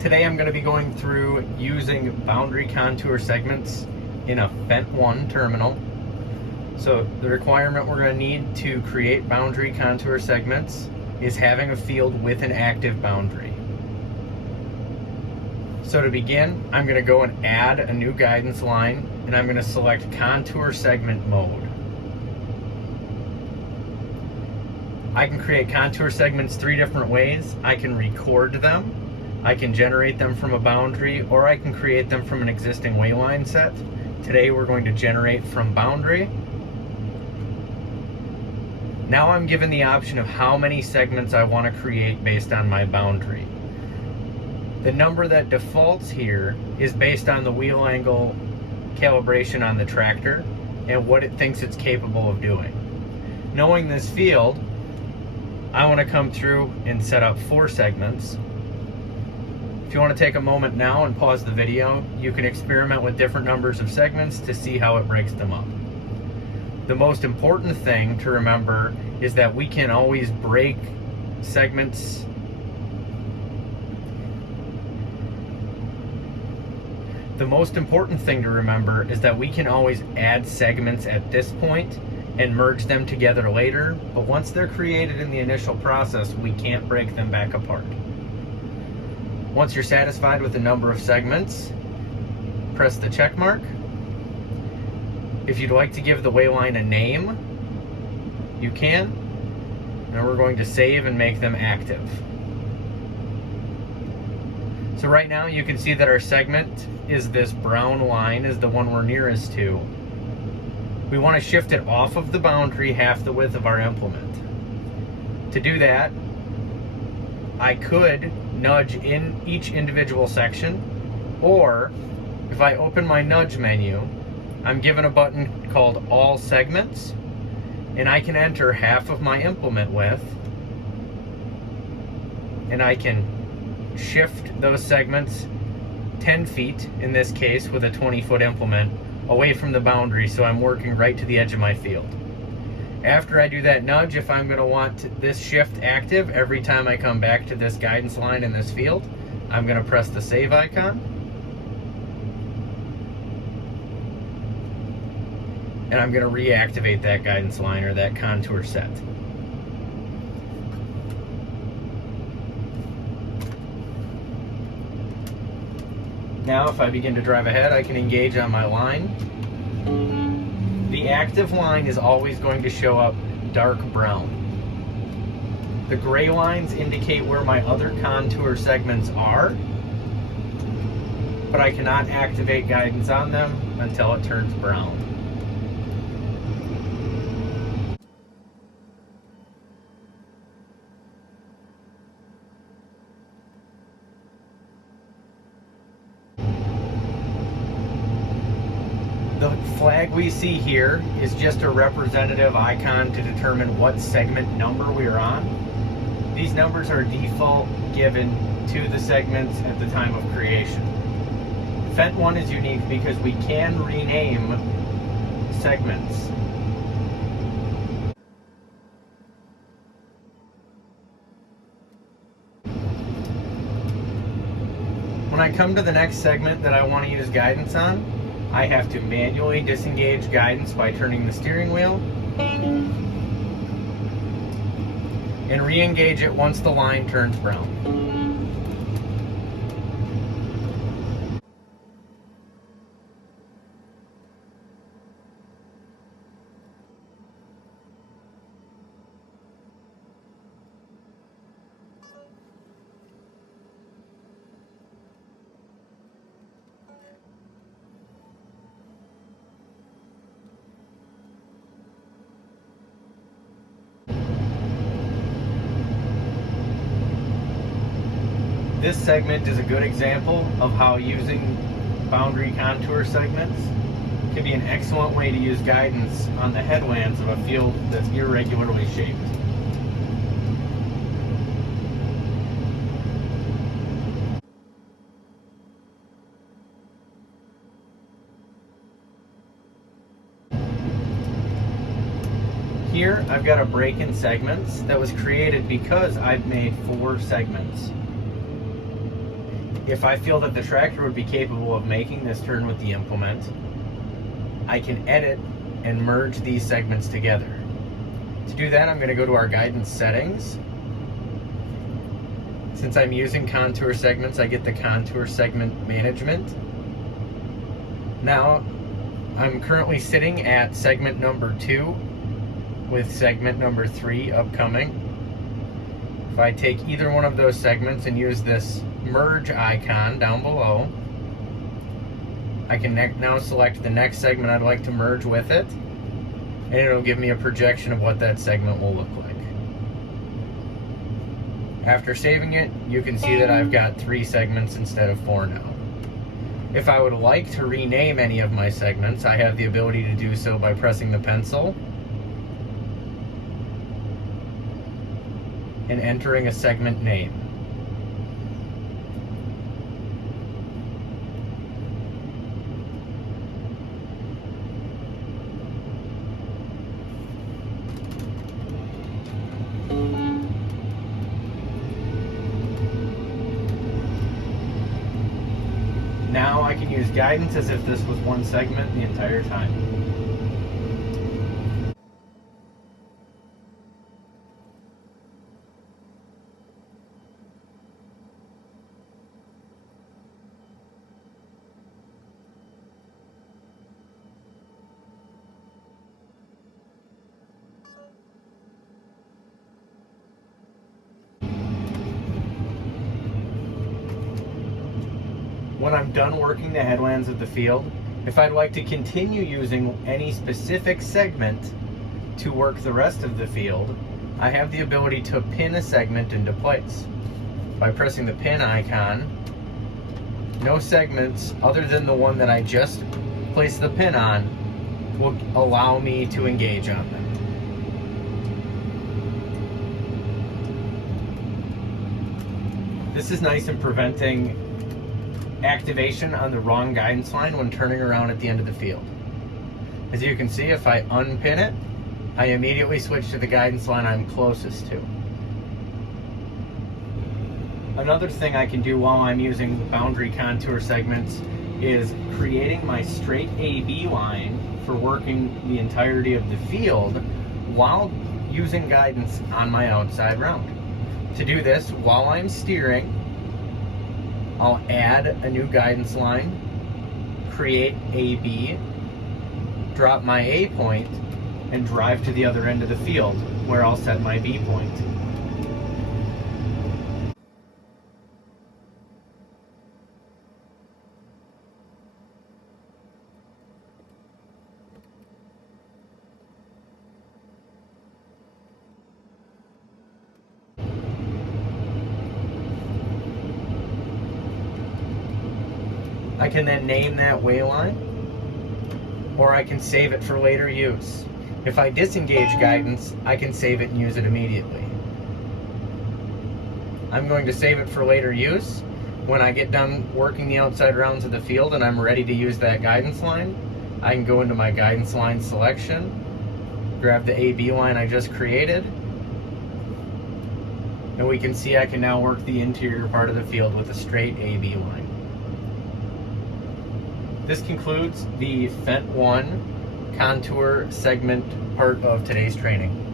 Today I'm going to be going through using boundary contour segments in a FendtOne terminal. So the requirement we're going to need to create boundary contour segments is having a field with an active boundary. So to begin, I'm going to go and add a new guidance line, and I'm going to select contour segment mode. I can create contour segments three different ways. I can record them, I can generate them from a boundary, or I can create them from an existing wayline set. Today we're going to generate from boundary. Now I'm given the option of how many segments I want to create based on my boundary. The number that defaults here is based on the wheel angle calibration on the tractor and what it thinks it's capable of doing. Knowing this field, I want to come through and set up 4 segments. If you want to take a moment now and pause the video, you can experiment with different numbers of segments to see how it breaks them up. The most important thing to remember is that we can always break segments. The most important thing to remember is that we can always add segments at this point and merge them together later, but once they're created in the initial process, we can't break them back apart. Once you're satisfied with the number of segments, press the check mark. If you'd like to give the wayline a name, you can, and we're going to save and make them active. So right now you can see that our segment is this brown line, is the one we're nearest to. We want to shift it off of the boundary half the width of our implement. To do that, I could nudge in each individual section, or if I open my nudge menu, I'm given a button called All Segments, and I can enter half of my implement width, and I can shift those segments 10 feet, in this case with a 20-foot implement, away from the boundary, so I'm working right to the edge of my field. After I do that nudge, if I'm going to want this shift active every time I come back to this guidance line in this field, I'm going to press the save icon, and I'm going to reactivate that guidance line or that contour set. Now if I begin to drive ahead, I can engage on my line. The active line is always going to show up dark brown. The gray lines indicate where my other contour segments are, but I cannot activate guidance on them until it turns brown. The flag we see here is just a representative icon to determine what segment number we are on. These numbers are default given to the segments at the time of creation. FendtOne is unique because we can rename segments. When I come to the next segment that I want to use guidance on, I have to manually disengage guidance by turning the steering wheel and re-engage it once the line turns brown. This segment is a good example of how using boundary contour segments can be an excellent way to use guidance on the headlands of a field that's irregularly shaped. Here I've got a break in segments that was created because I've made 4 segments. If I feel that the tractor would be capable of making this turn with the implement, I can edit and merge these segments together. To do that, I'm going to go to our guidance settings. Since I'm using contour segments, I get the contour segment management. Now, I'm currently sitting at segment number 2 with segment number 3 upcoming. If I take either one of those segments and use this merge icon down below, I can now select the next segment I'd like to merge with it, and it'll give me a projection of what that segment will look like. After saving it, you can see that I've got 3 segments instead of 4 now. If I would like to rename any of my segments, I have the ability to do so by pressing the pencil and entering a segment name. Now I can use guidance as if this was one segment the entire time. When I'm done working the headlands of the field, if I'd like to continue using any specific segment to work the rest of the field, I have the ability to pin a segment into place. By pressing the pin icon, no segments other than the one that I just placed the pin on will allow me to engage on them. This is nice in preventing activation on the wrong guidance line when turning around at the end of the field. As you can see, if I unpin it, I immediately switch to the guidance line I'm closest to. Another thing I can do while I'm using boundary contour segments is creating my straight AB line for working the entirety of the field while using guidance on my outside round. To do this, while I'm steering, I'll add a new guidance line, create AB, drop my A point, and drive to the other end of the field where I'll set my B point. I can then name that wayline, or I can save it for later use. If I disengage guidance, I can save it and use it immediately. I'm going to save it for later use. When I get done working the outside rounds of the field and I'm ready to use that guidance line, I can go into my guidance line selection, grab the AB line I just created, and we can see I can now work the interior part of the field with a straight AB line. This concludes the FendtOne contour segment part of today's training.